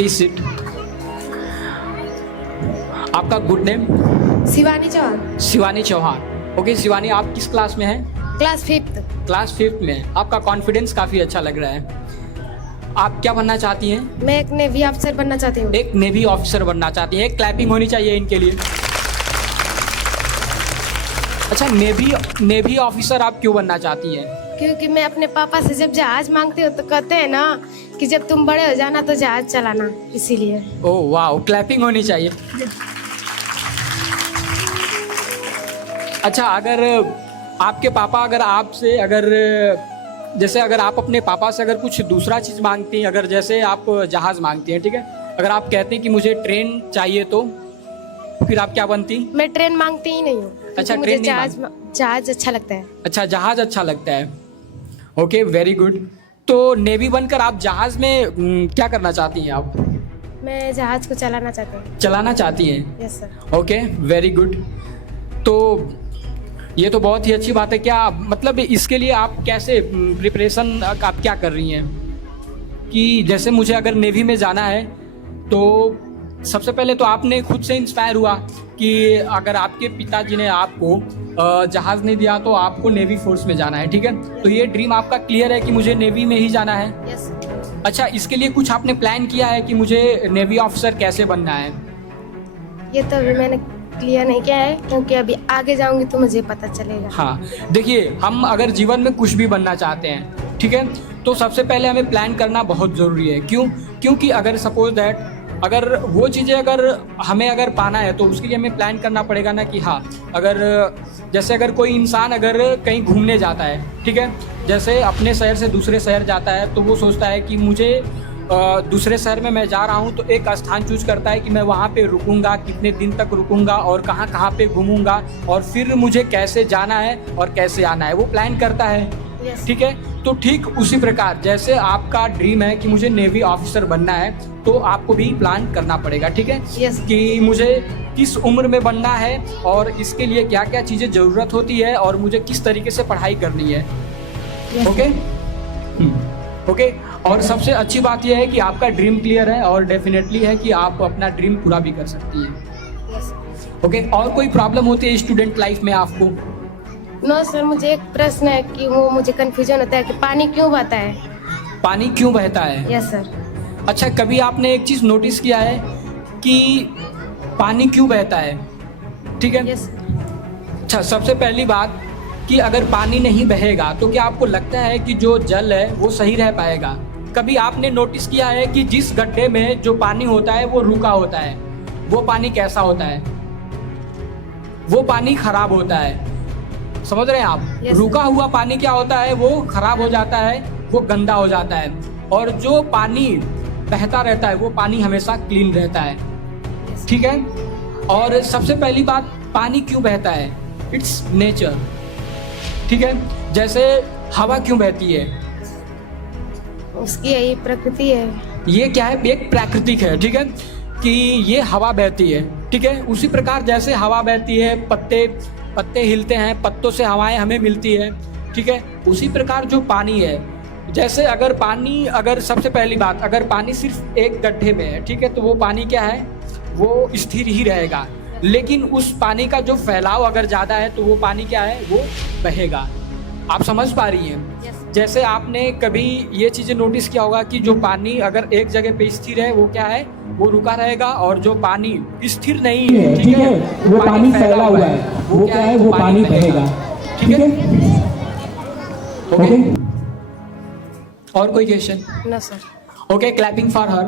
Please sit. आपका good name? Shivani Chauhan. Shivani Chauhan. Okay Shivani, आप किस क्लास में हैं? Class 5th। क्लास 5th में। आपका कॉन्फिडेंस काफ़ी अच्छा लग रहा है। आप क्या बनना चाहती हैं? मैं एक नेवी अफसर बनना चाहती हूँ। एक नेवी ऑफिसर बनना चाहती हैं। एक क्लैपिंग होनी चाहिए इनके लिए। अच्छा, नेवी ऑफिसर आप क्यों बनना चाहती हैं? क्योंकि मैं अपने पापा से जब जहाज मांगती हूँ तो कहते हैं ना कि जब तुम बड़े हो जाना तो जहाज चलाना, इसीलिए। ओह वाह, क्लैपिंग होनी चाहिए। अच्छा, अगर आपके पापा अगर आपसे जैसे अगर आप अपने पापा से अगर कुछ दूसरा चीज़ मांगती हैं, अगर जैसे आप जहाज़ मांगती हैं, ठीक है, अगर आप कहते हैं कि मुझे ट्रेन चाहिए तो फिर आप क्या बनती? मैं ट्रेन मांगती ही नहीं हूँ। अच्छा, मुझे ट्रेन नहीं जहाज अच्छा लगता है। अच्छा, जहाज़ अच्छा लगता है। Okay, very good. तो नेवी बनकर आप जहाज़ में क्या करना चाहती हैं आप? मैं जहाज को चलाना चाहती हूँ। चलाना चाहती हैं? Yes sir. Okay, very good. तो ये तो बहुत ही अच्छी बात है। क्या मतलब इसके लिए आप कैसे प्रिपरेशन आप क्या कर रही हैं? कि जैसे मुझे अगर नेवी में जाना है तो सबसे पहले तो आपने खुद से इंस्पायर हुआ कि अगर आपके पिताजी ने आपको जहाज़ नहीं दिया तो आपको नेवी फोर्स में जाना है, ठीक है? तो ये ड्रीम आपका क्लियर है कि मुझे नेवी में ही जाना है? यस। अच्छा, इसके लिए कुछ आपने प्लान किया है कि मुझे नेवी ऑफिसर कैसे बनना है? ये तो अभी मैंने क्लियर नहीं किया है, क्योंकि अभी आगे जाऊंगी तो मुझे पता चलेगा। हाँ, देखिए, हम अगर जीवन में कुछ भी बनना चाहते हैं, ठीक है, तो सबसे पहले हमें प्लान करना बहुत ज़रूरी है। क्यों? क्योंकि अगर सपोज दैट अगर वो चीज़ें अगर पाना है तो उसके लिए हमें प्लान करना पड़ेगा ना कि हाँ, जैसे अगर कोई इंसान अगर कहीं घूमने जाता है, ठीक है, जैसे अपने शहर से दूसरे शहर जाता है तो वो सोचता है कि मुझे दूसरे शहर में मैं जा रहा हूँ तो एक स्थान चूज करता है कि मैं वहाँ पे रुकूंगा, कितने दिन तक रुकूंगा और कहाँ कहाँ पे घूमूंगा और फिर मुझे कैसे जाना है और कैसे आना है, वो प्लान करता है। Yes. ठीक है, तो ठीक उसी प्रकार जैसे आपका ड्रीम है कि मुझे नेवी ऑफिसर बनना है तो आपको भी प्लान करना पड़ेगा, ठीक है? Yes. कि मुझे किस उम्र में बनना है और इसके लिए क्या क्या चीज़ें ज़रूरत होती है और मुझे किस तरीके से पढ़ाई करनी है। Yes. ओके ओके, और सबसे अच्छी बात यह है कि आपका ड्रीम क्लियर है और डेफिनेटली है कि आप अपना ड्रीम पूरा भी कर सकती हैं। Yes. ओके, और कोई प्रॉब्लम होती है स्टूडेंट लाइफ में आपको? नो सर, मुझे एक प्रश्न है कि वो मुझे कंफ्यूजन होता है कि पानी क्यों बहता है? पानी क्यों बहता है? Yes sir. अच्छा, कभी आपने एक चीज़ नोटिस किया है कि पानी क्यों बहता है? ठीक है। यस। अच्छा, सबसे पहली बात कि अगर पानी नहीं बहेगा तो क्या आपको लगता है कि जो जल है वो सही रह पाएगा? कभी आपने नोटिस किया है कि जिस गड्ढे में जो पानी होता है वो रुका होता है, वो पानी कैसा होता है? वो पानी खराब होता है। समझ रहे हैं आप? Yes, रुका हुआ पानी क्या होता है? वो खराब हो जाता है, वो गंदा हो जाता है। और जो पानी बहता रहता है वो पानी हमेशा क्लीन रहता है। Yes. ठीक है। और सबसे पहली बात, पानी क्यों बहता है? It's nature. ठीक है, जैसे हवा क्यों बहती है? उसकी यही प्रकृति है। ये क्या है? एक प्राकृतिक है, ठीक है, कि ये हवा बहती है। ठीक है, उसी प्रकार जैसे हवा बहती है, पत्ते हिलते हैं, पत्तों से हवाएं हमें मिलती है, ठीक है, उसी प्रकार जो पानी है, जैसे अगर सबसे पहली बात, अगर पानी सिर्फ एक गड्ढे में है, ठीक है, तो वो पानी क्या है? वो स्थिर ही रहेगा। लेकिन उस पानी का जो फैलाव अगर ज़्यादा है तो वो पानी क्या है? वो बहेगा। आप समझ पा रही हैं? Yes. जैसे आपने कभी ये चीज़ें नोटिस किया होगा कि जो पानी अगर एक जगह पे स्थिर है वो क्या है? वो रुका रहेगा, और जो पानी स्थिर नहीं है, ठीक है, वो पानी फैला हुआ है, वो क्या है? वो पानी बहेगा। ठीक है, ओके। और कोई question? No sir. Okay, clapping for her.